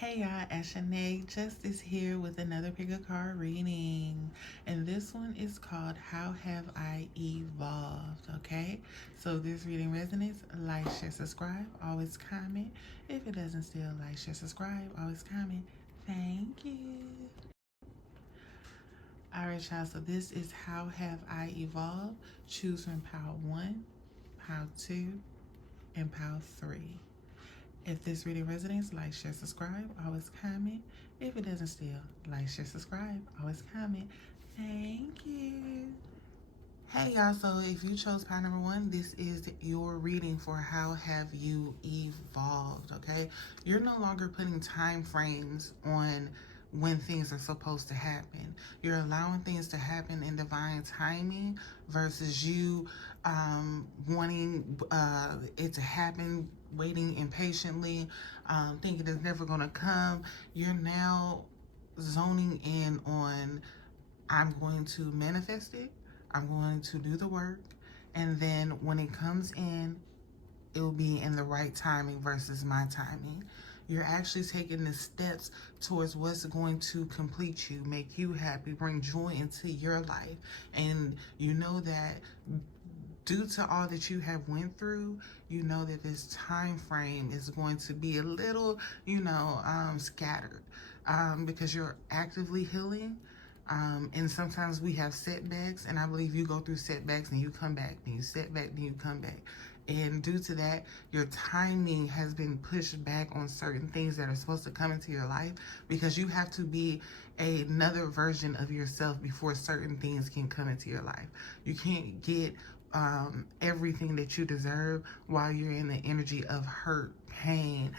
Hey y'all, Ashanae Justice here with another pick a card reading. And this one is called How Have I Evolved? Okay, so if this reading resonates, like, share, subscribe, always comment. If it doesn't still, like, share, subscribe, always comment. Thank you. Alright, y'all, so this is How Have I Evolved? Choose from Pile 1, Pile 2, and Pile 3. If this reading resonates, like, share, subscribe, always comment. If it doesn't still, like, share, subscribe, always comment. Thank you. Hey y'all, so if you chose pile number 1, this is your reading for how have you evolved, okay? You're no longer putting time frames on when things are supposed to happen. You're allowing things to happen in divine timing versus you wanting it to happen, waiting impatiently, thinking it's never gonna come. You're now zoning in on, I'm going to manifest it, I'm going to do the work, and then when it comes in, it will be in the right timing versus my timing. You're actually taking the steps towards what's going to complete you, make you happy, bring joy into your life. And you know that due to all that you have went through, you know that this time frame is going to be a little, scattered because you're actively healing. And sometimes we have setbacks, and I believe you go through setbacks and you come back, then you setback, then you come back. And due to that, your timing has been pushed back on certain things that are supposed to come into your life because you have to be another version of yourself before certain things can come into your life. You can't get everything that you deserve while you're in the energy of hurt, pain,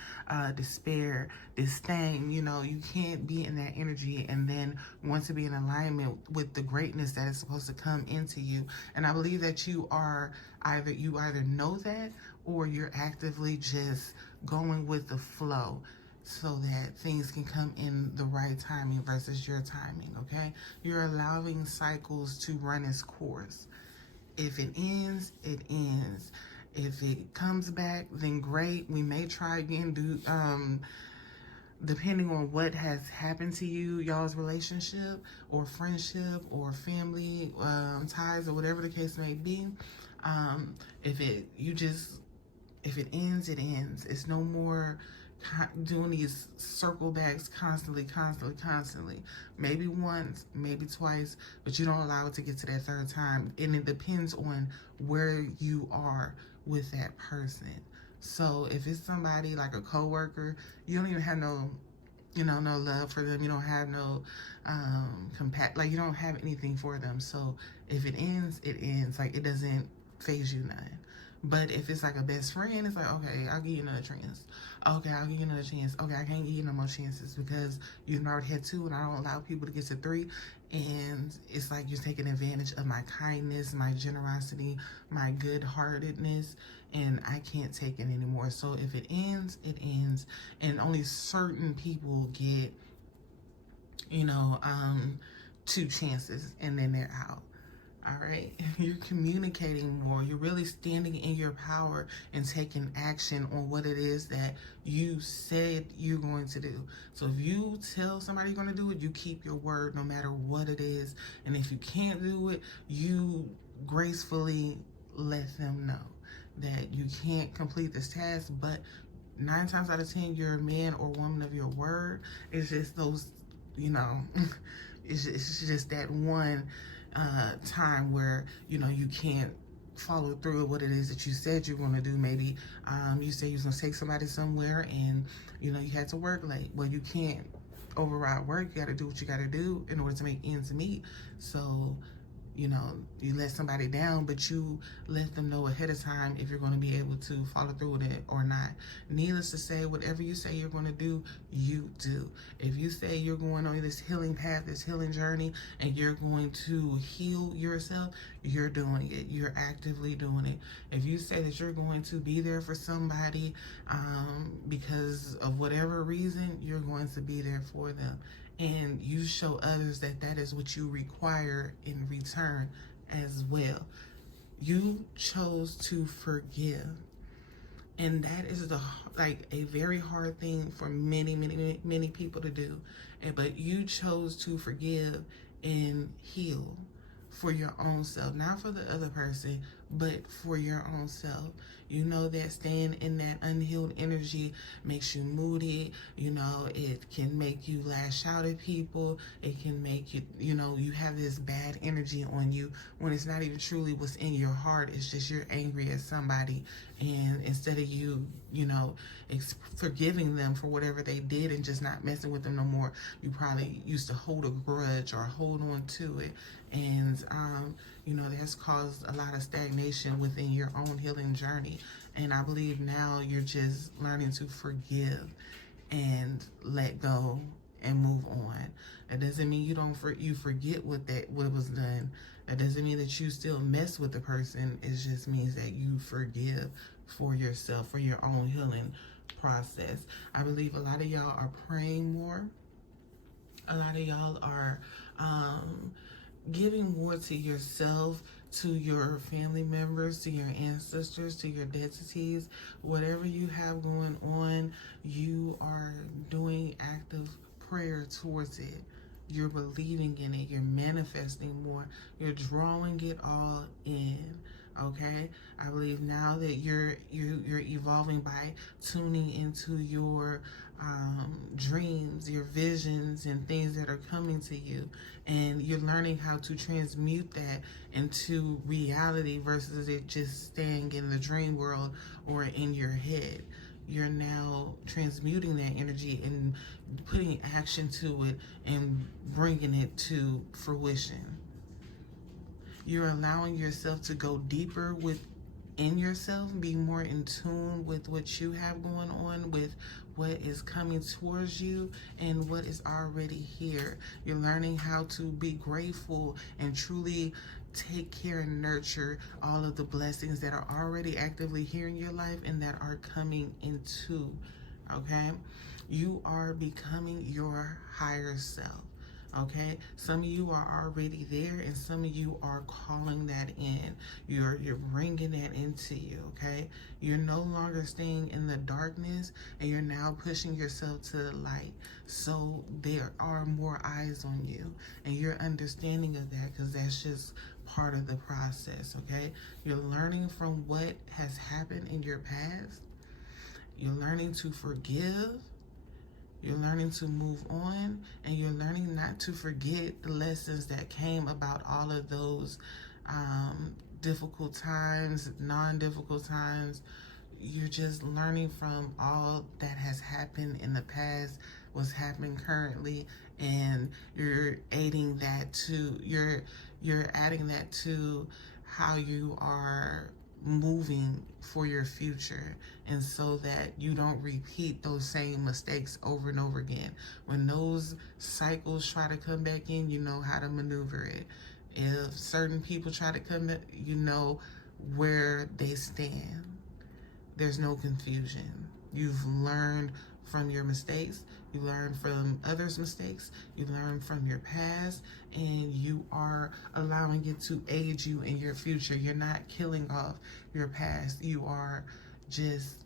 despair, disdain. You can't be in that energy and then want to be in alignment with the greatness that is supposed to come into you. And I believe that you either know that, or you're actively just going with the flow so that things can come in the right timing versus your timing, okay? You're allowing cycles to run its course. If it ends, it ends. If it comes back, then great. We may try again, depending on what has happened to you, y'all's relationship or friendship or family ties or whatever the case may be. If it ends, it ends. It's no more doing these circle backs constantly. Maybe once, maybe twice, but you don't allow it to get to that third time. And it depends on where you are with that person. So if it's somebody like a coworker, you don't even have no love for them. You don't have no you don't have anything for them. So if it ends, it ends. Like, it doesn't phase you none. But if it's like a best friend, it's like, okay, I'll give you another chance. Okay, I'll give you another chance. Okay, I can't give you no more chances because you've already had 2 and I don't allow people to get to 3. And it's like you're taking advantage of my kindness, my generosity, my good-heartedness, and I can't take it anymore. So if it ends, it ends. And only certain people get, 2 chances and then they're out. All right, you're communicating more. You're really standing in your power and taking action on what it is that you said you're going to do. So if you tell somebody you're going to do it, you keep your word no matter what it is. And if you can't do it, you gracefully let them know that you can't complete this task. But 9 times out of 10, you're a man or woman of your word. It's just those, it's just that one time where you can't follow through with what it is that you said you're going to do. Maybe you said you was going to take somebody somewhere and you had to work late. Well, you can't override work. You got to do what you got to do in order to make ends meet. So you let somebody down, but you let them know ahead of time if you're going to be able to follow through with it or not. Needless to say, whatever you say you're going to do, you do. If you say you're going on this healing path, this healing journey, and you're going to heal yourself, you're doing it. You're actively doing it. If you say that you're going to be there for somebody because of whatever reason, you're going to be there for them. And you show others that that is what you require in return as well. You chose to forgive. And that is a very hard thing for many people to do. But you chose to forgive and heal for your own self, not for the other person, but for your own self. You know that staying in that unhealed energy makes you moody. You know, it can make you lash out at people. It can make you, you have this bad energy on you when it's not even truly what's in your heart. It's just you're angry at somebody. And instead of you, forgiving them for whatever they did and just not messing with them no more, you probably used to hold a grudge or hold on to it. And, that's caused a lot of stagnation within your own healing journey. And I believe now you're just learning to forgive and let go and move on. That doesn't mean you forget what was done. That doesn't mean that you still mess with the person. It just means that you forgive for yourself, for your own healing process. I believe a lot of y'all are praying more. A lot of y'all are giving more to yourself, to your family members, to your ancestors, to your deities. Whatever you have going on, you are doing active prayer towards it. You're believing in it. You're manifesting more. You're drawing it all in. Okay, I believe now that you're evolving by tuning into your dreams, your visions, and things that are coming to you, and you're learning how to transmute that into reality versus it just staying in the dream world or in your head. You're now transmuting that energy and putting action to it and bringing it to fruition. You're allowing yourself to go deeper within yourself, be more in tune with what you have going on, with what is coming towards you and what is already here. You're learning how to be grateful and truly take care and nurture all of the blessings that are already actively here in your life and that are coming into, okay? You are becoming your higher self. Okay, some of you are already there, and some of you are calling that in. You're bringing that into you. Okay, you're no longer staying in the darkness, and you're now pushing yourself to the light. So there are more eyes on you, and you're understanding of that because that's just part of the process. Okay, you're learning from what has happened in your past. You're learning to forgive. You're learning to move on, and you're learning not to forget the lessons that came about all of those difficult times, non-difficult times. You're just learning from all that has happened in the past, what's happening currently, and you're adding that to how you are moving for your future, and so that you don't repeat those same mistakes over and over again. When those cycles try to come back in, you know how to maneuver it. If certain people try to come in, you know where they stand. There's no confusion. You've learned from your mistakes. You learn from others' mistakes. You learn from your past, and you are allowing it to aid you in your future. You're not killing off your past. You are just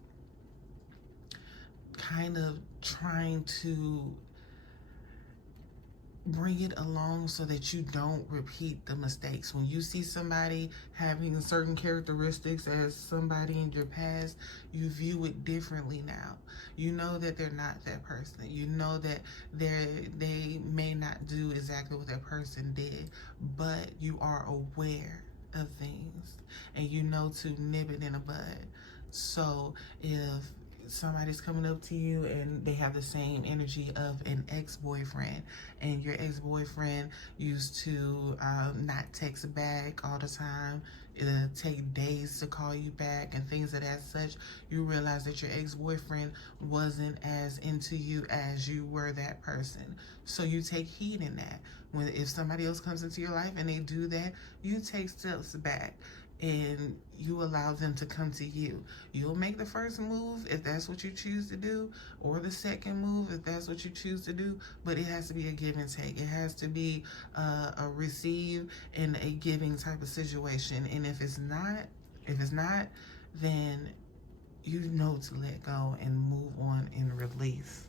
kind of trying to bring it along so that you don't repeat the mistakes. When you see somebody having certain characteristics as somebody in your past, you view it differently now. You know that they're not that person. You know that they may not do exactly what that person did, but you are aware of things and you know to nip it in the bud. So if somebody's coming up to you and they have the same energy of an ex-boyfriend, and your ex-boyfriend used to not text back all the time, it'll take days to call you back and things of that such, you realize that your ex-boyfriend wasn't as into you as you were that person. So you take heed in that. If somebody else comes into your life and they do that, you take steps back and you allow them to come to you. You'll make the first move if that's what you choose to do, or the second move if that's what you choose to do, but it has to be a give and take. It has to be a receive and a giving type of situation. And if it's not, then you know to let go and move on and release.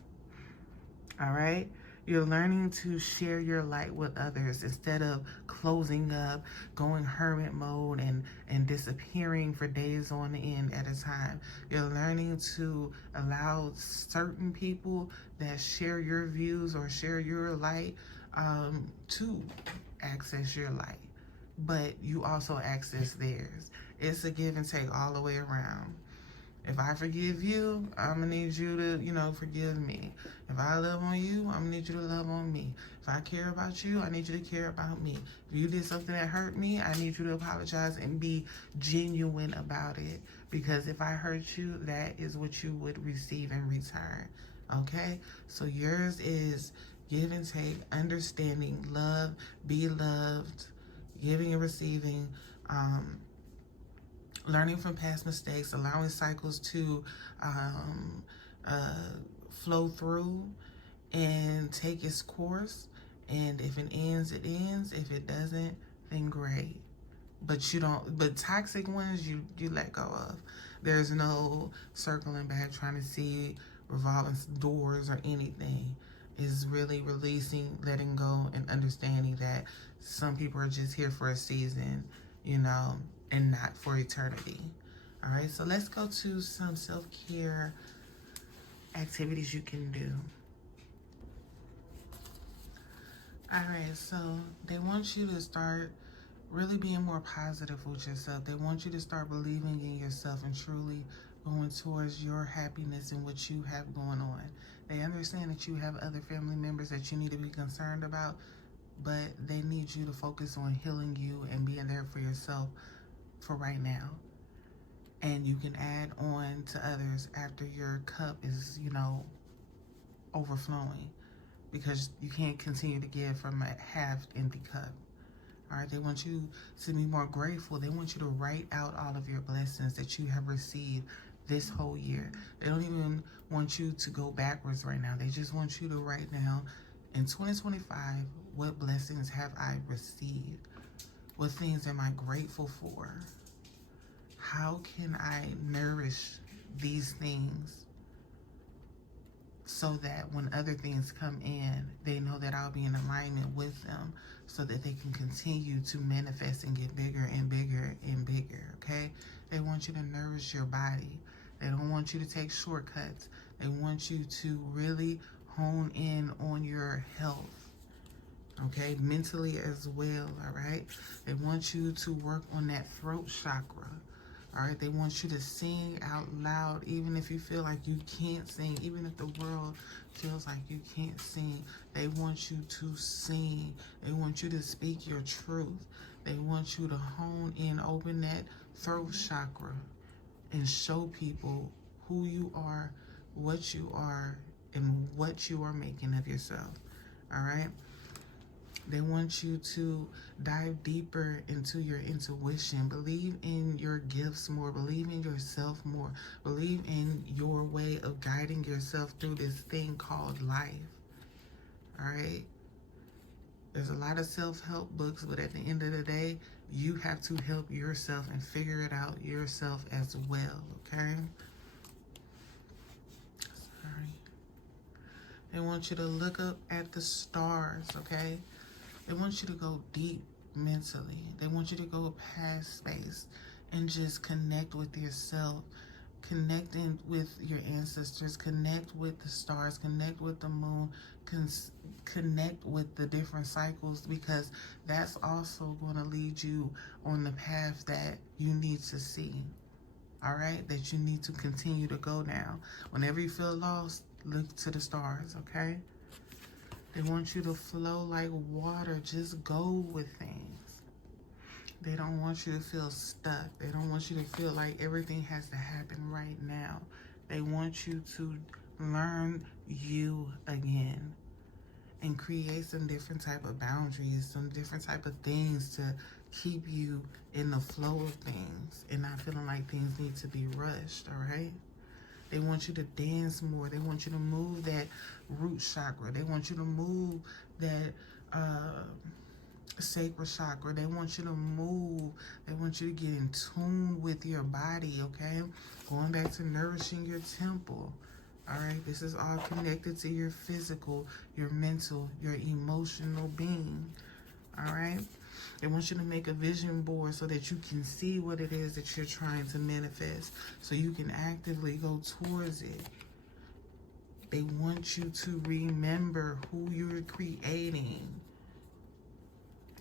All right? You're learning to share your light with others instead of closing up, going hermit mode, and disappearing for days on end at a time. You're learning to allow certain people that share your views or share your light to access your light. But you also access theirs. It's a give and take all the way around. If I forgive you, I'm going to need you to, forgive me. If I love on you, I'm going to need you to love on me. If I care about you, I need you to care about me. If you did something that hurt me, I need you to apologize and be genuine about it. Because if I hurt you, that is what you would receive in return. Okay? So yours is give and take, understanding, love, be loved, giving and receiving, learning from past mistakes, allowing cycles to flow through and take its course. And if it ends, it ends. If it doesn't, then great. But toxic ones you let go of. There's no circling back, trying to see revolving doors or anything. Is really releasing, letting go, and understanding that some people are just here for a season, and not for eternity. All right, so let's go to some self-care activities you can do. All right, so they want you to start really being more positive with yourself. They want you to start believing in yourself and truly going towards your happiness and what you have going on. They understand that you have other family members that you need to be concerned about, but they need you to focus on healing you and being there for yourself for right now. And you can add on to others after your cup is, overflowing, because you can't continue to give from a half empty cup. All right, they want you to be more grateful. They want you to write out all of your blessings that you have received this whole year. They don't even want you to go backwards right now. They just want you to write down, in 2025, what blessings have I received? What things am I grateful for? How can I nourish these things so that when other things come in, they know that I'll be in alignment with them so that they can continue to manifest and get bigger and bigger and bigger, okay? They want you to nourish your body. They don't want you to take shortcuts. They want you to really hone in on your health, okay? Mentally as well, all right? They want you to work on that throat chakra. All right, they want you to sing out loud, even if you feel like you can't sing, even if the world feels like you can't sing. They want you to sing. They want you to speak your truth. They want you to hone in, open that throat chakra, and show people who you are, and what you are making of yourself. All right? They want you to dive deeper into your intuition. Believe in your gifts more. Believe in yourself more. Believe in your way of guiding yourself through this thing called life. All right? There's a lot of self-help books, but at the end of the day, you have to help yourself and figure it out yourself as well, okay? Sorry. They want you to look up at the stars, okay? They want you to go deep mentally. They want you to go past space and just connect with yourself, connecting with your ancestors, connect with the stars, connect with the moon, connect with the different cycles, because that's also going to lead you on the path that you need to see, all right, that you need to continue to go down. Whenever you feel lost, look to the stars, okay? They want you to flow like water. Just go with things. They don't want you to feel stuck. They don't want you to feel like everything has to happen right now. They want you to learn you again and create some different type of boundaries, some different type of things to keep you in the flow of things and not feeling like things need to be rushed, all right? They want you to dance more. They want you to move that root chakra. They want you to move that sacral chakra. They want you to move. They want you to get in tune with your body, okay? Going back to nourishing your temple. All right, this is all connected to your physical, your mental, your emotional being. All right, they want you to make a vision board so that you can see what it is that you're trying to manifest, so you can actively go towards it. They want you to remember who you're creating.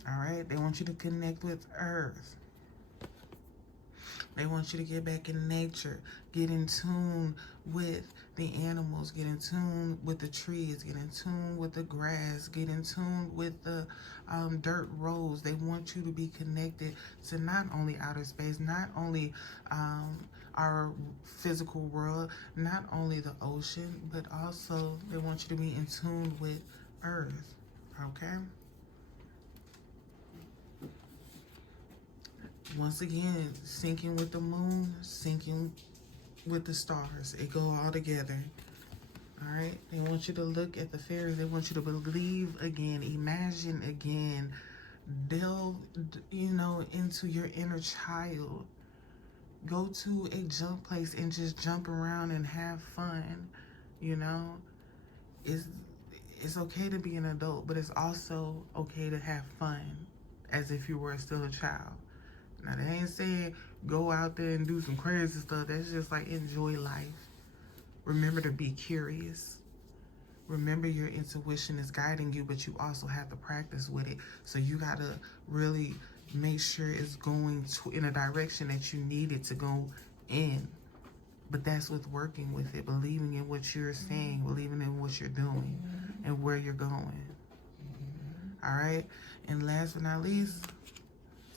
All right, they want you to connect with Earth. They want you to get back in nature, get in tune with the animals, get in tune with the trees, get in tune with the grass, get in tune with the dirt roads. They want you to be connected to not only outer space, not only our physical world, not only the ocean, but also they want you to be in tune with Earth, okay? Once again, syncing with the moon, syncing with the stars. It go all together. All right? They want you to look at the fairies. They want you to believe again, imagine again, delve, into your inner child. Go to a jump place and just jump around and have fun. It's okay to be an adult, but it's also okay to have fun as if you were still a child. Now, they ain't saying go out there and do some crazy stuff. That's just like enjoy life. Remember to be curious. Remember your intuition is guiding you, but you also have to practice with it. So you got to really make sure it's going in a direction that you need it to go in. But that's with working with it, believing in what you're saying, believing in what you're doing and where you're going. All right? And last but not least,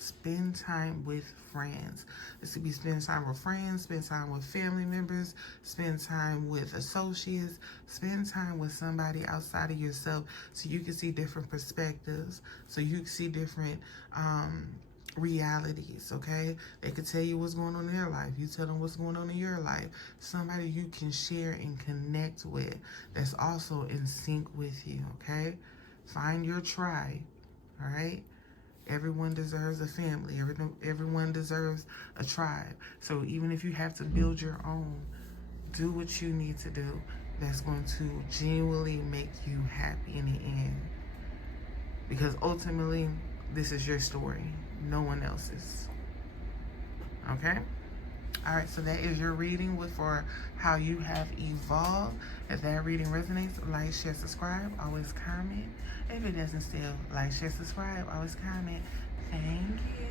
spend time with friends. This could be spend time with friends, spend time with family members, spend time with associates, spend time with somebody outside of yourself so you can see different perspectives, so you can see different realities, okay? They could tell you what's going on in their life. You tell them what's going on in your life. Somebody you can share and connect with that's also in sync with you, okay? Find your tribe, all right? Everyone deserves a family. Everyone deserves a tribe. So even if you have to build your own, do what you need to do that's going to genuinely make you happy in the end. Because ultimately, this is your story, no one else's. Okay? All right, so that is your reading for how you have evolved. If that reading resonates, like, share, subscribe, always comment. If it doesn't still, like, share, subscribe, always comment. Thank you.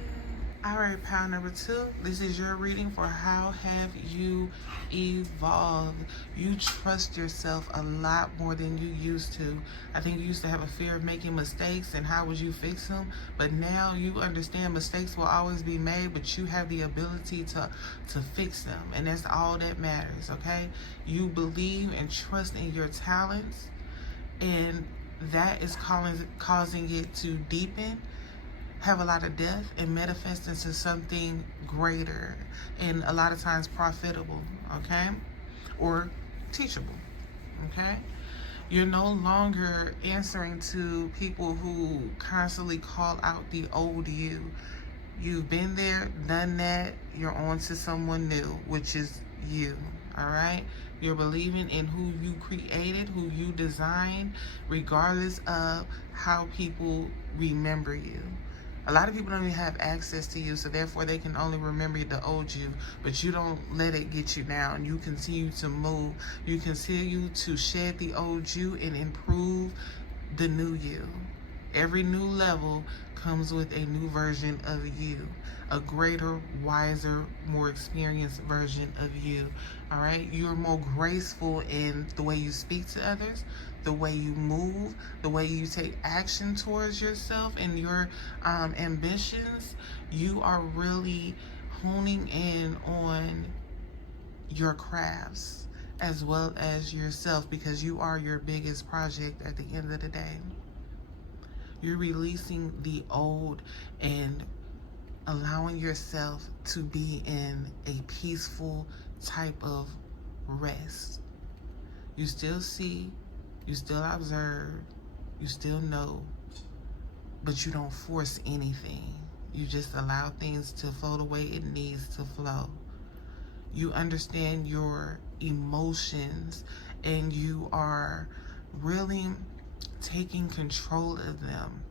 All right, pile number 2. This is your reading for how have you evolved. You trust yourself a lot more than you used to. I think you used to have a fear of making mistakes and how would you fix them. But now you understand mistakes will always be made, but you have the ability to fix them. And that's all that matters, okay? You believe and trust in your talents, and that is causing it to deepen, have a lot of depth, and manifest into something greater and a lot of times profitable, okay? Or teachable, okay? You're no longer answering to people who constantly call out the old you. You've been there, done that. You're on to someone new, which is you, all right? You're believing in who you created, who you designed, regardless of how people remember you. A lot of people don't even have access to you, so therefore they can only remember the old you, but you don't let it get you down. You continue to move. You continue to shed the old you and improve the new you. Every new level comes with a new version of you, a greater, wiser, more experienced version of you, all right? You're more graceful in the way you speak to others, the way you move, the way you take action towards yourself and your ambitions. You are really honing in on your crafts as well as yourself, because you are your biggest project at the end of the day. You're releasing the old and allowing yourself to be in a peaceful type of rest. You still see, you still observe, you still know, but you don't force anything. You just allow things to flow the way it needs to flow. You understand your emotions, and you are really taking control of them,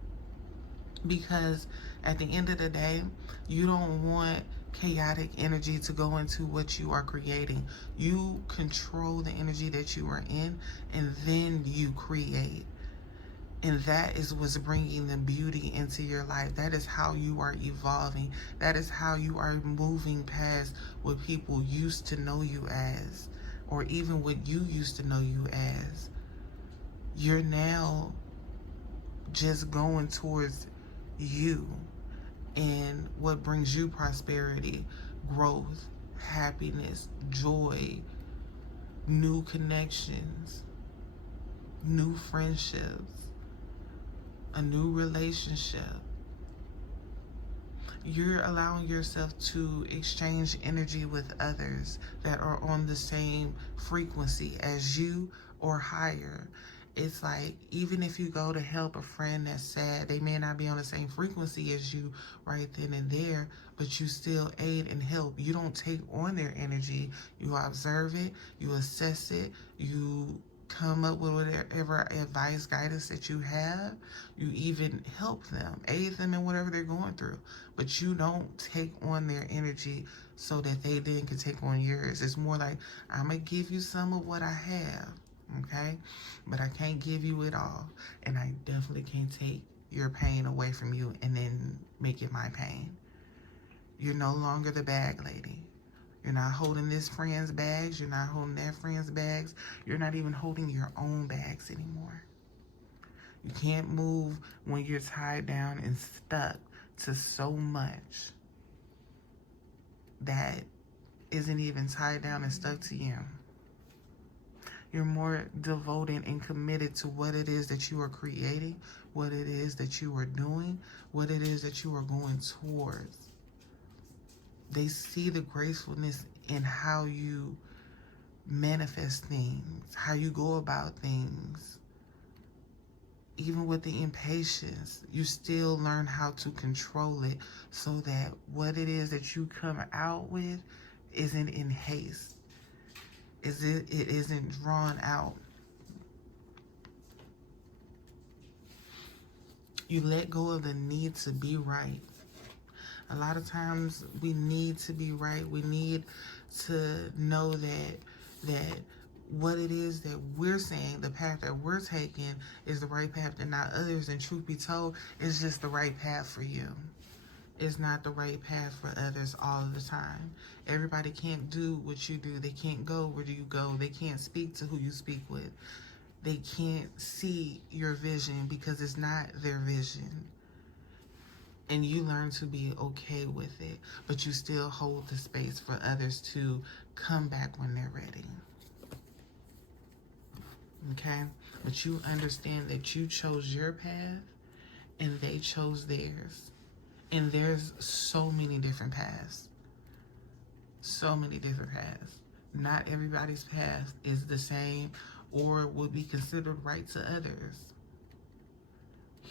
because at the end of the day, you don't want chaotic energy to go into what you are creating. You control the energy that you are in, and then you create. And that is what's bringing the beauty into your life. That is how you are evolving. That is how you are moving past what people used to know you as, or even what you used to know you as. You're now just going towards you and what brings you prosperity, growth, happiness, joy, new connections, new friendships, a new relationship. You're allowing yourself to exchange energy with others that are on the same frequency as you or higher. It's like, even if you go to help a friend that's sad, they may not be on the same frequency as you right then and there, but you still aid and help. You don't take on their energy. You observe it, you assess it, you come up with whatever advice, guidance that you have. You even help them, aid them in whatever they're going through. But you don't take on their energy so that they then can take on yours. It's more like, I'm going to give you some of what I have, okay? But I can't give you it all. And I definitely can't take your pain away from you and then make it my pain. You're no longer the bag lady. You're not holding this friend's bags. You're not holding that friend's bags. You're not even holding your own bags anymore. You can't move when you're tied down and stuck to so much that isn't even tied down and stuck to you. You're more devoted and committed to what it is that you are creating, what it is that you are doing, what it is that you are going towards. They see the gracefulness in how you manifest things, how you go about things. Even with the impatience, you still learn how to control it so that what it is that you come out with isn't in haste. It isn't drawn out. You let go of the need to be right. A lot of times we need to be right. We need to know that what it is that we're saying, the path that we're taking is the right path and not others. And truth be told, it's just the right path for you. It's not the right path for others all of the time. Everybody can't do what you do. They can't go where you go. They can't speak to who you speak with. They can't see your vision because it's not their vision. And you learn to be okay with it, but you still hold the space for others to come back when they're ready. Okay? But you understand that you chose your path and they chose theirs. And there's so many different paths. So many different paths. Not everybody's path is the same or would be considered right to others.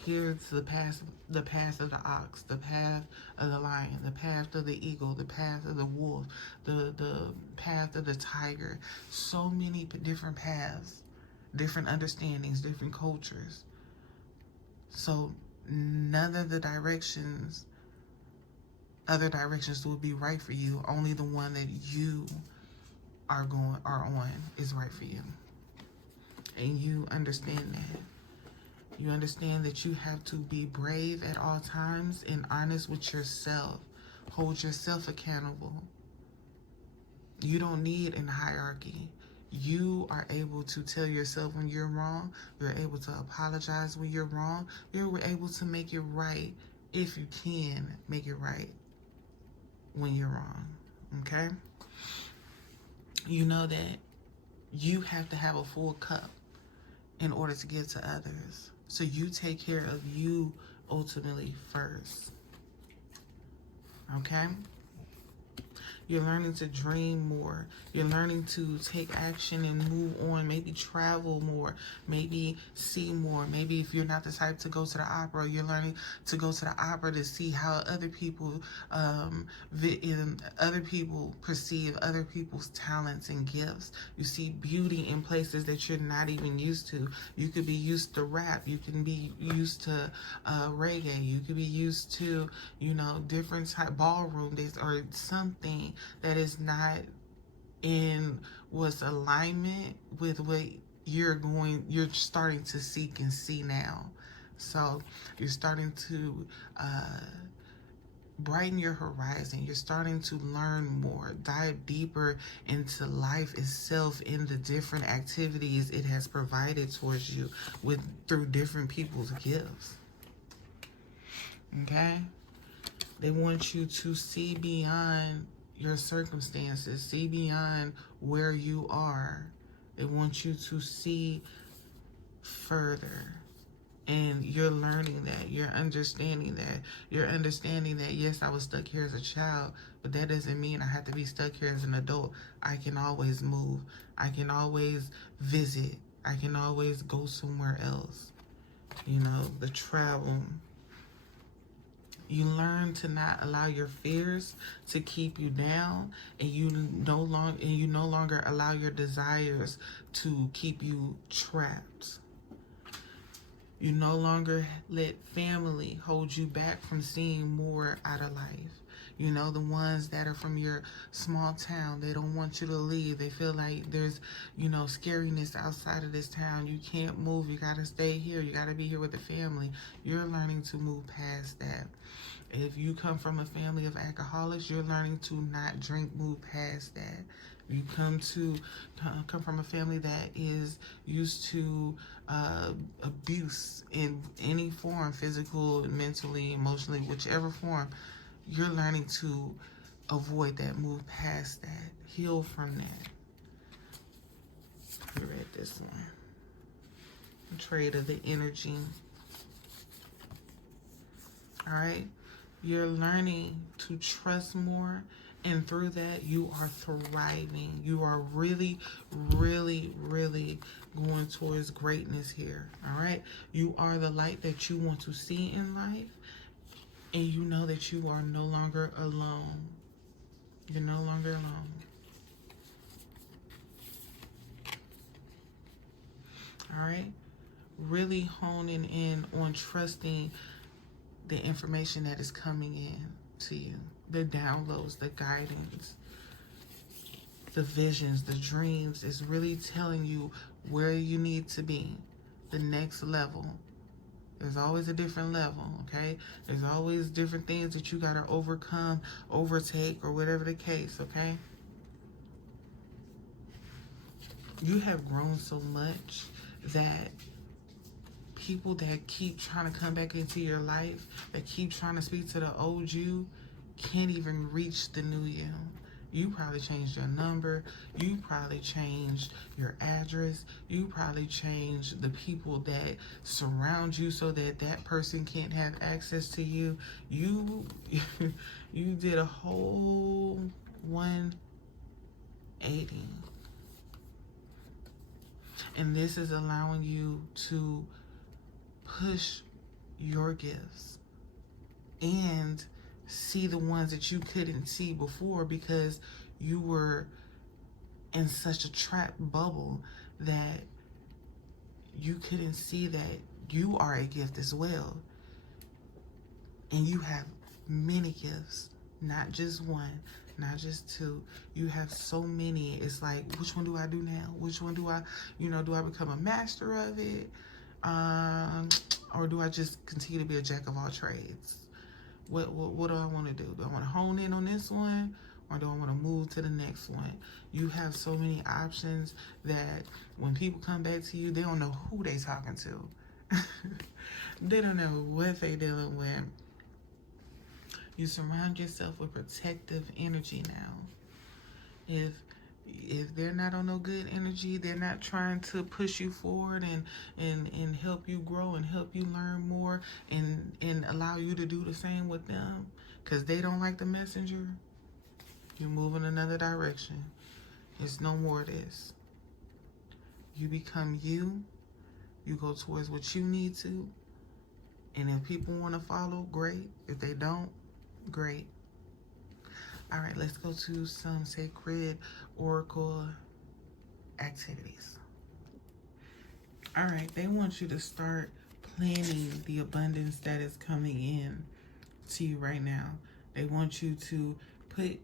Here's the path of the ox, the path of the lion, the path of the eagle, the path of the wolf, the path of the tiger. So many different paths, different understandings, different cultures. So none of the other directions will be right for you. Only the one that you are on is right for you. And you understand that. You understand that you have to be brave at all times and honest with yourself. Hold yourself accountable. You don't need a hierarchy. You are able to tell yourself when you're wrong. You're able to apologize when you're wrong. You're able to make it right if you can make it right when you're wrong. Okay? You know that you have to have a full cup in order to give to others. So you take care of you ultimately first. Okay? You're learning to dream more. You're learning to take action and move on. Maybe travel more. Maybe see more. Maybe if you're not the type to go to the opera, you're learning to go to the opera to see how other people, other people perceive other people's talents and gifts. You see beauty in places that you're not even used to. You could be used to rap. You can be used to reggae. You could be used to, you know, different type ballroom days or something that is not in what's alignment with what you're starting to seek and see now. So you're starting to brighten your horizon. You're starting to learn more, dive deeper into life itself, in the different activities it has provided towards you through different people's gifts. Okay? They want you to see beyond your circumstances, see beyond where you are. They want you to see further. And you're learning that. You're understanding that. You're understanding that, yes, I was stuck here as a child, but that doesn't mean I have to be stuck here as an adult. I can always move. I can always visit. I can always go somewhere else. You know, the travel. You learn to not allow your fears to keep you down, and you no longer allow your desires to keep you trapped. You no longer let family hold you back from seeing more out of life. You know, the ones that are from your small town, they don't want you to leave. They feel like there's, you know, scariness outside of this town. You can't move. You got to stay here. You got to be here with the family. You're learning to move past that. If you come from a family of alcoholics, you're learning to not drink, move past that. You come from a family that is used to abuse in any form, physical, mentally, emotionally, whichever form. You're learning to avoid that, move past that, heal from that. I read this one. Trade of the energy. All right. You're learning to trust more, and through that, you are thriving. You are really, really, really going towards greatness here. All right. You are the light that you want to see in life, and you know that you are no longer alone. You're no longer alone. All right. Really honing in on trusting the information that is coming in to you, the downloads, the guidance, the visions, the dreams is really telling you where you need to be, the next level. There's always a different level, okay? There's always different things that you got to overcome, overtake, or whatever the case, okay? You have grown so much that people that keep trying to come back into your life, that keep trying to speak to the old you, can't even reach the new you. You probably changed your number. You probably changed your address. You probably changed the people that surround you so that that person can't have access to you. You did a whole 180. And this is allowing you to push your gifts and see the ones that you couldn't see before because you were in such a trap bubble that you couldn't see that you are a gift as well. And you have many gifts, not just one, not just two. You have so many. It's like, which one do I do now? Which one do I, do I become a master of it? Or do I just continue to be a jack of all trades? What do I want to do? Do I want to hone in on this one, or do I want to move to the next one? You have so many options that when people come back to you, they don't know who they talking to. They don't know what they dealing with. You surround yourself with protective energy now. If they're not on no good energy, they're not trying to push you forward and help you grow and help you learn more and allow you to do the same with them because they don't like the messenger, You move in another direction. There's no more of this. You become you. You go towards what you need to. And if people want to follow, great. If they don't, great. All right, let's go to some sacred oracle activities. All right, they want you to start planning the abundance that is coming in to you right now. They want you to put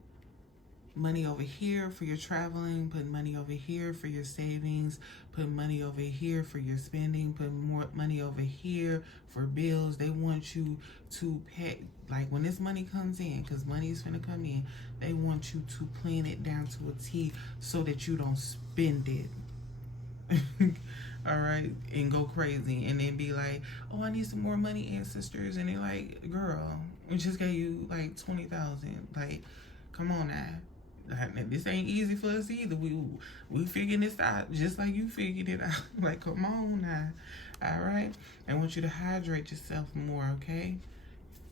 money over here for your traveling, put money over here for your savings, put money over here for your spending, put more money over here for bills. They want you to pay, like when this money comes in, because money is going to come in, they want you to plan it down to a T so that you don't spend it. All right, and go crazy and then be like, oh, I need some more money, ancestors. And they're like, girl, we just gave you like 20,000. Like, come on now. This ain't easy for us either. We figuring this out just like you figured it out. Like, come on now. All right. I want you to hydrate yourself more, okay?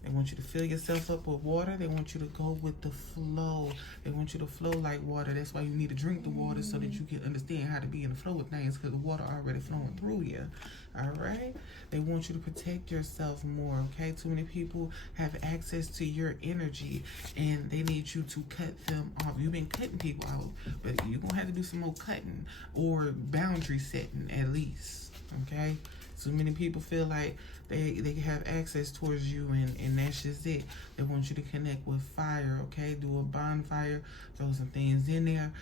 They want you to fill yourself up with water. They want you to go with the flow. They want you to flow like water. That's why you need to drink the water so that you can understand how to be in the flow with things, because the water already flowing through you. All right? They want you to protect yourself more, okay? Too many people have access to your energy, and they need you to cut them off. You've been cutting people out, but you're going to have to do some more cutting or boundary setting at least, okay? So many people feel like they have access towards you, and that's just it. They want you to connect with fire, okay? Do a bonfire, throw some things in there,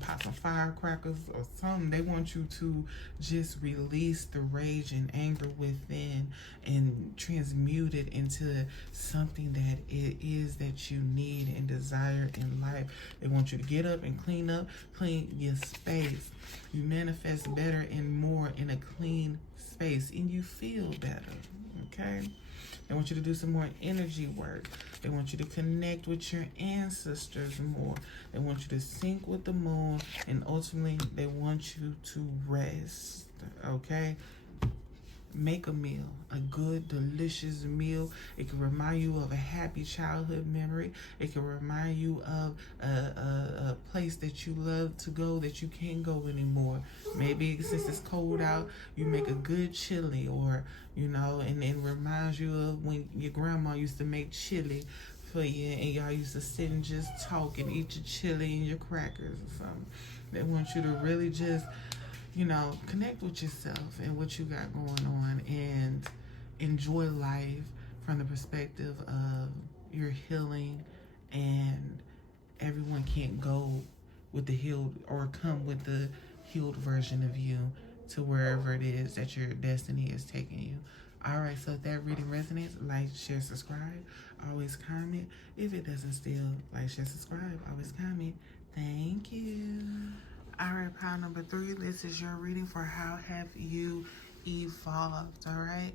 pop some firecrackers or something. They want you to just release the rage and anger within and transmute it into something that it is that you need and desire in life. They want you to get up and clean your space. You manifest better and more in a clean space, and you feel better, okay? They want you to do some more energy work. They want you to connect with your ancestors more. They want you to sync with the moon, and ultimately they want you to rest, okay? Make a meal, a good, delicious meal. It can remind you of a happy childhood memory. It can remind you of a place that you love to go that you can't go anymore. Maybe since it's cold out, you make a good chili, or, you know, and it reminds you of when your grandma used to make chili for you, and y'all used to sit and just talk and eat your chili and your crackers or something. They want you to really just, you know, connect with yourself and what you got going on, and enjoy life from the perspective of your healing. And everyone can't go with the healed or come with the healed version of you to wherever it is that your destiny is taking you. All right, so if that reading resonates, like, share, subscribe. Always comment. If it doesn't still, like, share, subscribe. Always comment. Thank you. All right, pile number 3, this is your reading for how have you evolved, all right?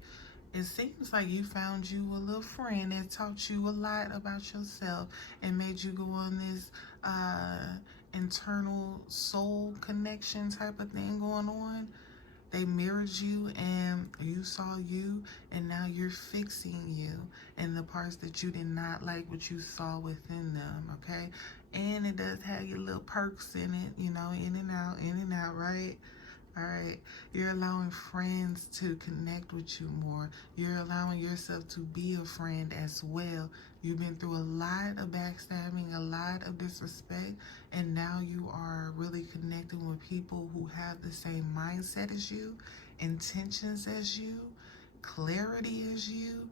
It seems like you found you a little friend that taught you a lot about yourself and made you go on this internal soul connection type of thing going on. They mirrored you and you saw you, and now you're fixing you and the parts that you did not like what you saw within them, okay? And it does have your little perks in it, you know, in and out, right? All right, you're allowing friends to connect with you more. You're allowing yourself to be a friend as well. You've been through a lot of backstabbing, a lot of disrespect, and now you are really connecting with people who have the same mindset as you, intentions as you, clarity as you,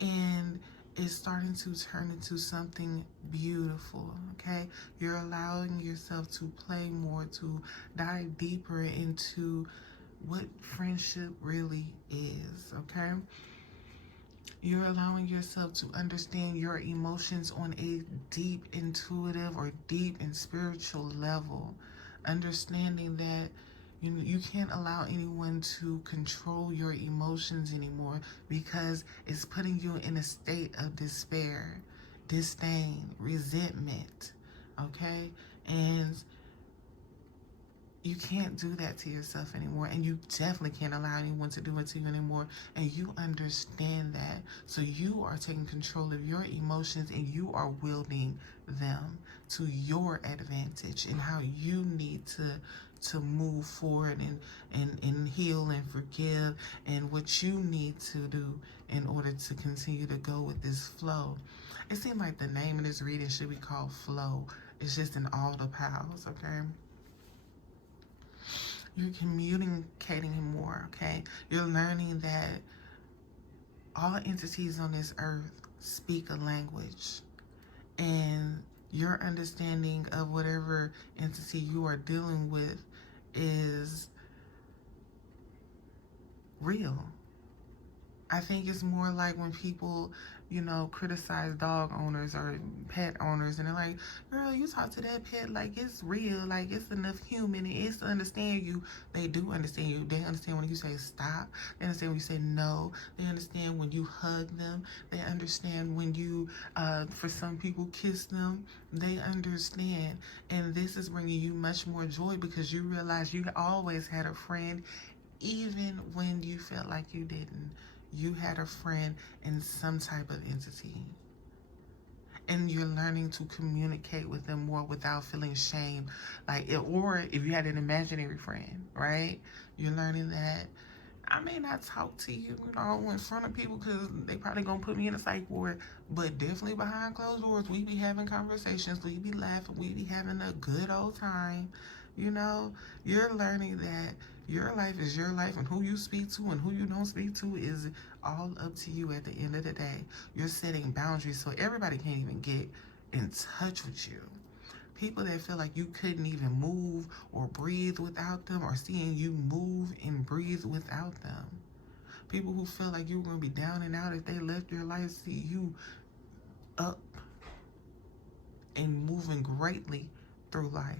and it's starting to turn into something beautiful, okay? You're allowing yourself to play more, to dive deeper into what friendship really is, okay? You're allowing yourself to understand your emotions on a deep intuitive or deep and spiritual level, understanding that you can't allow anyone to control your emotions anymore, because it's putting you in a state of despair, disdain, resentment, okay? And You can't do that to yourself anymore, and you definitely can't allow anyone to do it to you anymore, and you understand that. So you are taking control of your emotions, and you are wielding them to your advantage and how you need to move forward and heal and forgive, and what you need to do in order to continue to go with this flow. It seems like the name of this reading should be called Flow. It's just in all the piles, okay? You're communicating more, okay? You're learning that all entities on this earth speak a language, and your understanding of whatever entity you are dealing with is real. I think it's more like when people, you know, criticize dog owners or pet owners, and they're like, girl, you talk to that pet like it's real, like it's enough human, and it's to understand you. They do understand you. They understand when you say stop. They understand when you say no. They understand when you hug them. They understand when you, for some people, kiss them. They understand. And this is bringing you much more joy because you realize you always had a friend, even when you felt like you didn't. You had a friend in some type of entity. And you're learning to communicate with them more without feeling shame. Or if you had an imaginary friend, right? You're learning that I may not talk to you, in front of people because they probably gonna put me in a psych ward, but definitely behind closed doors, we be having conversations, we be laughing, we be having a good old time. You're learning that your life is your life, and who you speak to and who you don't speak to is all up to you at the end of the day. You're setting boundaries so everybody can't even get in touch with you. People that feel like you couldn't even move or breathe without them are seeing you move and breathe without them. People who feel like you were going to be down and out if they left your life see you up and moving greatly through life.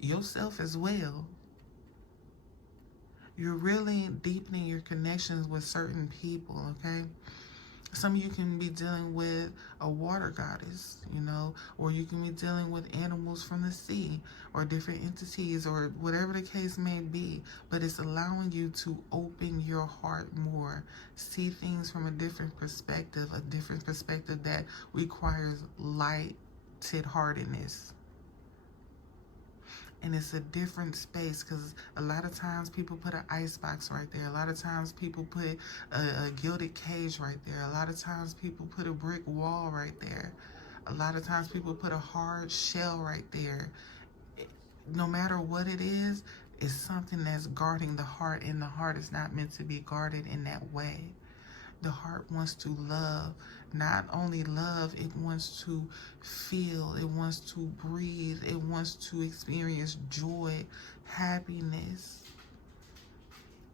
Yourself as well. You're really deepening your connections with certain people, okay? Some of you can be dealing with a water goddess, or you can be dealing with animals from the sea or different entities or whatever the case may be. But it's allowing you to open your heart more, see things from a different perspective that requires lightheartedness. And it's a different space because a lot of times people put an icebox right there. A lot of times people put a gilded cage right there. A lot of times people put a brick wall right there. A lot of times people put a hard shell right there. No matter what it is, it's something that's guarding the heart, and the heart is not meant to be guarded in that way. The heart wants to love. Not only love, it wants to feel, it wants to breathe, it wants to experience joy, happiness.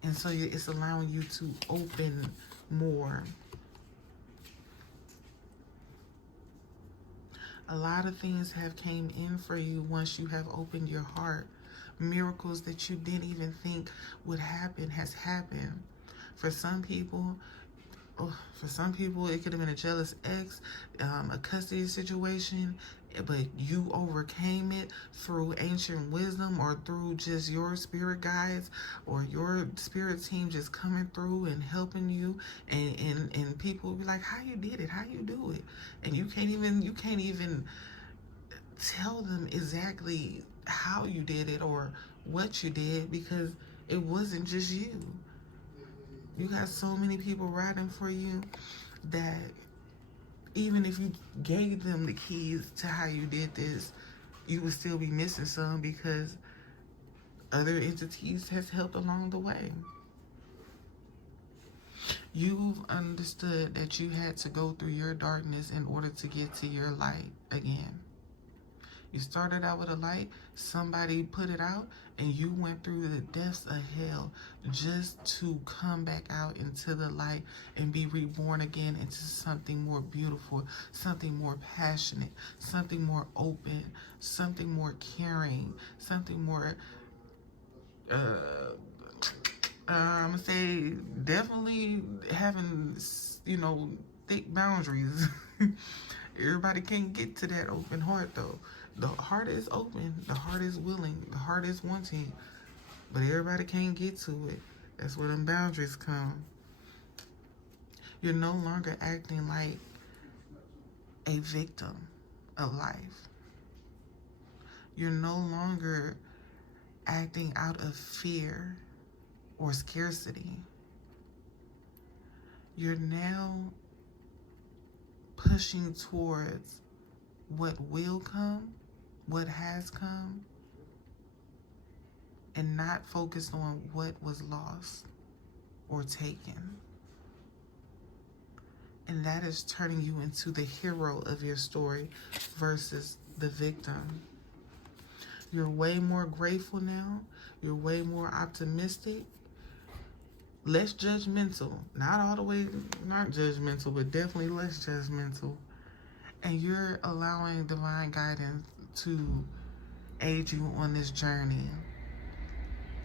And so it's allowing you to open more. A lot of things have came in for you once you have opened your heart. Miracles that you didn't even think would happen has happened. For some people, it could have been a jealous ex, a custody situation, but you overcame it through ancient wisdom or through just your spirit guides or your spirit team just coming through and helping you. And people will be like, how you did it? How you do it? And you can't even tell them exactly how you did it or what you did because it wasn't just you. You got so many people riding for you that even if you gave them the keys to how you did this, you would still be missing some because other entities has helped along the way. You've understood that you had to go through your darkness in order to get to your light again. You started out with a light, somebody put it out, and you went through the depths of hell just to come back out into the light and be reborn again into something more beautiful, something more passionate, something more open, something more caring, something more, I'm gonna say definitely having, thick boundaries. Everybody can't get to that open heart though. The heart is open. The heart is willing. The heart is wanting. But everybody can't get to it. That's where them boundaries come. You're no longer acting like a victim of life. You're no longer acting out of fear or scarcity. You're now pushing towards what will come, what has come, and not focused on what was lost or taken. And that is turning you into the hero of your story versus the victim. You're way more grateful now. You're way more optimistic. Less judgmental. Not all the way, not judgmental, but definitely less judgmental. And you're allowing divine guidance to aid you on this journey.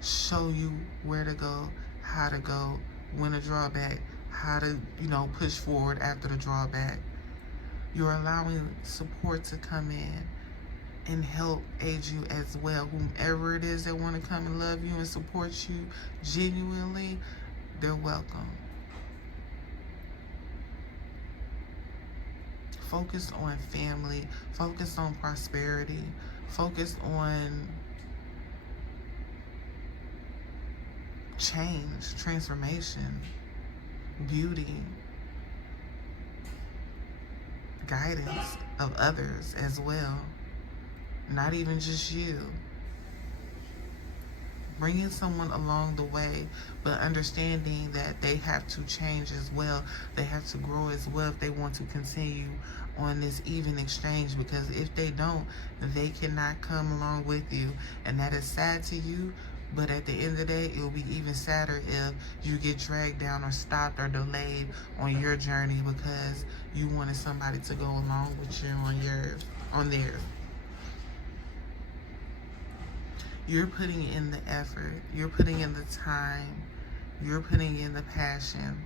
Show you where to go, how to go, when to draw back, how to, push forward after the drawback. You're allowing support to come in and help aid you as well. Whomever it is that want to come and love you and support you genuinely, they're welcome. Focus on family. Focus on prosperity. Focus on change, transformation, beauty, guidance of others as well. Not even just you. Bringing someone along the way, but understanding that they have to change as well. They have to grow as well if they want to continue on this even exchange, because if they don't, they cannot come along with you. And that is sad to you, but at the end of the day, it will be even sadder if you get dragged down or stopped or delayed on your journey because you wanted somebody to go along with you on theirs. You're putting in the effort. You're putting in the time. You're putting in the passion.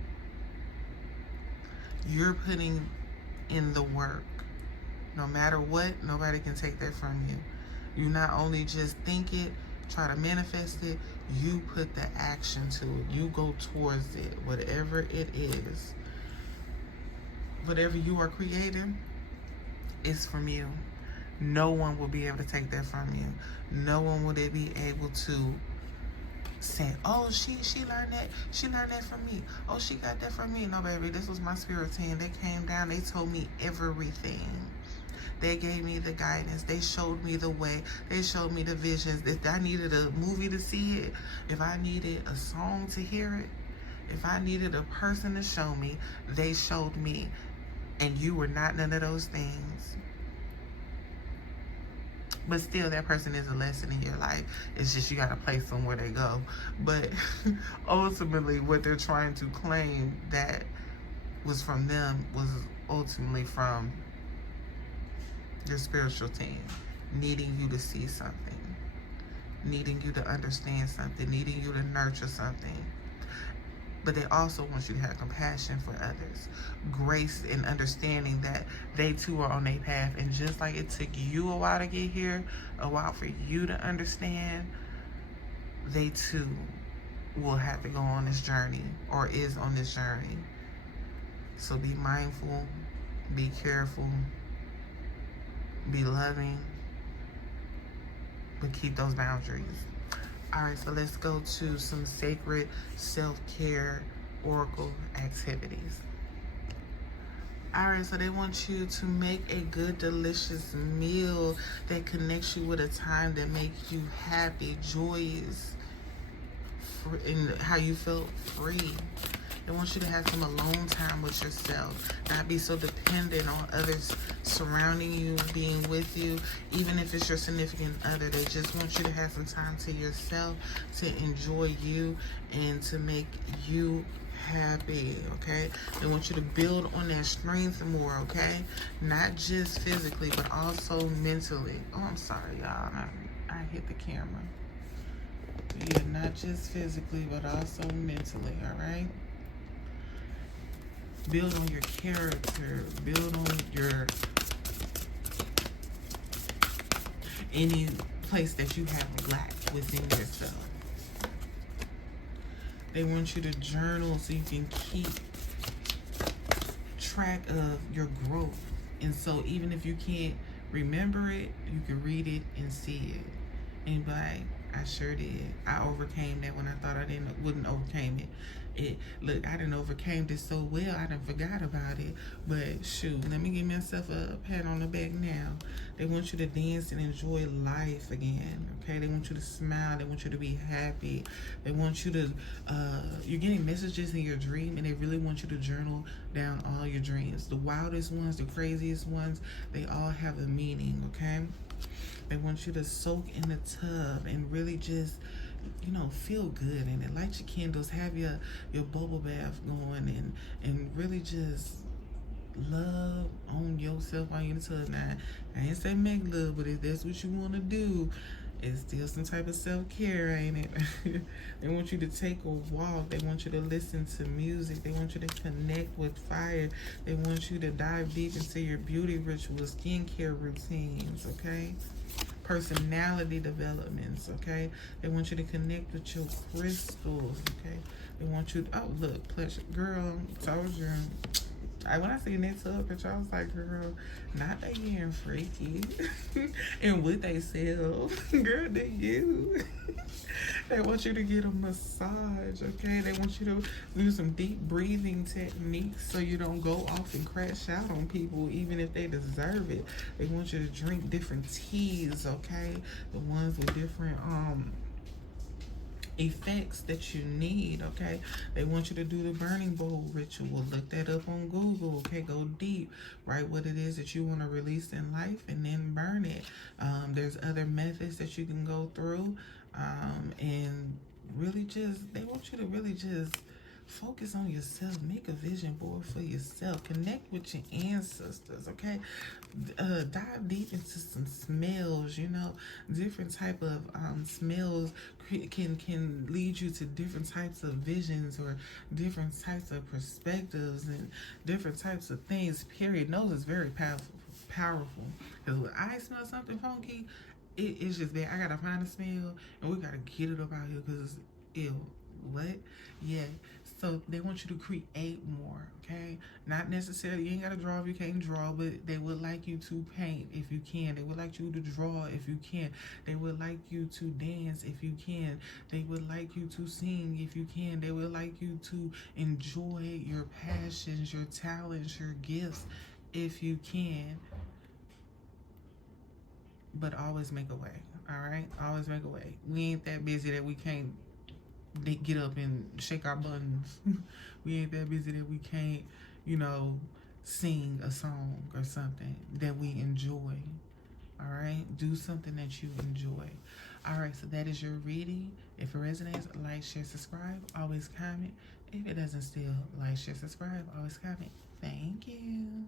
You're putting in the work. No matter what, nobody can take that from you. You not only just think it, try to manifest it, you put the action to it. You go towards it, whatever it is. Whatever you are creating is from you. No one will be able to take that from you. No one will be able to say, oh, she learned that. She learned that from me. Oh, she got that from me. No, baby, this was my spirit team. They came down. They told me everything. They gave me the guidance. They showed me the way. They showed me the visions. If I needed a movie to see it, if I needed a song to hear it, if I needed a person to show me, they showed me. And you were not none of those things. But still, that person is a lesson in your life. It's just you got to place them where they go. But ultimately, what they're trying to claim that was from them was ultimately from your spiritual team, needing you to see something, needing you to understand something, needing you to nurture something. But they also want you to have compassion for others, grace and understanding that they too are on their path. And just like it took you a while to get here, a while for you to understand, they too will have to go on this journey or is on this journey. So be mindful, be careful, be loving, but keep those boundaries. All right, so let's go to some sacred self-care oracle activities. All right, so they want you to make a good, delicious meal that connects you with a time that makes you happy, joyous, and how you feel free. They want you to have some alone time with yourself, not be so dependent on others surrounding you, being with you. Even if it's your significant other, they just want you to have some time to yourself, to enjoy you, and to make you happy, okay? They want you to build on that strength more, okay? Not just physically, but also mentally. Oh, I'm sorry, y'all. I hit the camera. Yeah, not just physically, but also mentally, all right? Build on your character. Build on your any place that you have lack within yourself. They want you to journal so you can keep track of your growth. And so even if you can't remember it, you can read it and see it. And be like, I sure did. I overcame that when I thought I wouldn't overcame it. Look, I didn't overcame this so well, I done forgot about it. But shoot, let me give myself a pat on the back now. They want you to dance and enjoy life again. Okay, they want you to smile. They want you to be happy. They want you to. You're getting messages in your dream, and they really want you to journal down all your dreams. The wildest ones, the craziest ones, they all have a meaning. Okay. They want you to soak in the tub and really just, feel good in it. Light your candles, have your bubble bath going, and really just love on yourself while you're in the tub. Now, I ain't say make love, but if that's what you want to do, it's still some type of self-care, ain't it? They want you to take a walk. They want you to listen to music. They want you to connect with fire. They want you to dive deep into your beauty rituals, skincare routines, okay? Personality developments, okay? They want you to connect with your crystals, okay? They want you to, oh, look, pleasure. Girl, told you. When I seen that tub picture, I was like, girl, not they getting freaky. And what they sell, girl, they you. They want you to get a massage, okay? They want you to do some deep breathing techniques so you don't go off and crash out on people, even if they deserve it. They want you to drink different teas, okay? The ones with different, effects that you need, okay? They want you to do the burning bowl ritual. Look that up on Google, okay? Go deep, write what it is that you want to release in life and then burn it. There's other methods that you can go through, and really just, they want you to really just focus on yourself. Make a vision board for yourself. Connect with your ancestors, okay? Dive deep into some smells, different type of smells can lead you to different types of visions or different types of perspectives and different types of things, period. Nose is very powerful. Because when I smell something funky, it's just that I gotta find a smell and we gotta get it up out here because it's ill. What? Yeah. So they want you to create more, okay? Not necessarily, you ain't gotta draw if you can't draw, but they would like you to paint if you can. They would like you to draw if you can. They would like you to dance if you can. They would like you to sing if you can. They would like you to enjoy your passions, your talents, your gifts if you can. But always make a way, all right? Always make a way. We ain't that busy that we can't get up and shake our buttons. We ain't that busy that we can't, sing a song or something that we enjoy. All right? Do something that you enjoy. All right, so that is your reading. If it resonates, like, share, subscribe. Always comment. If it doesn't still, like, share, subscribe. Always comment. Thank you.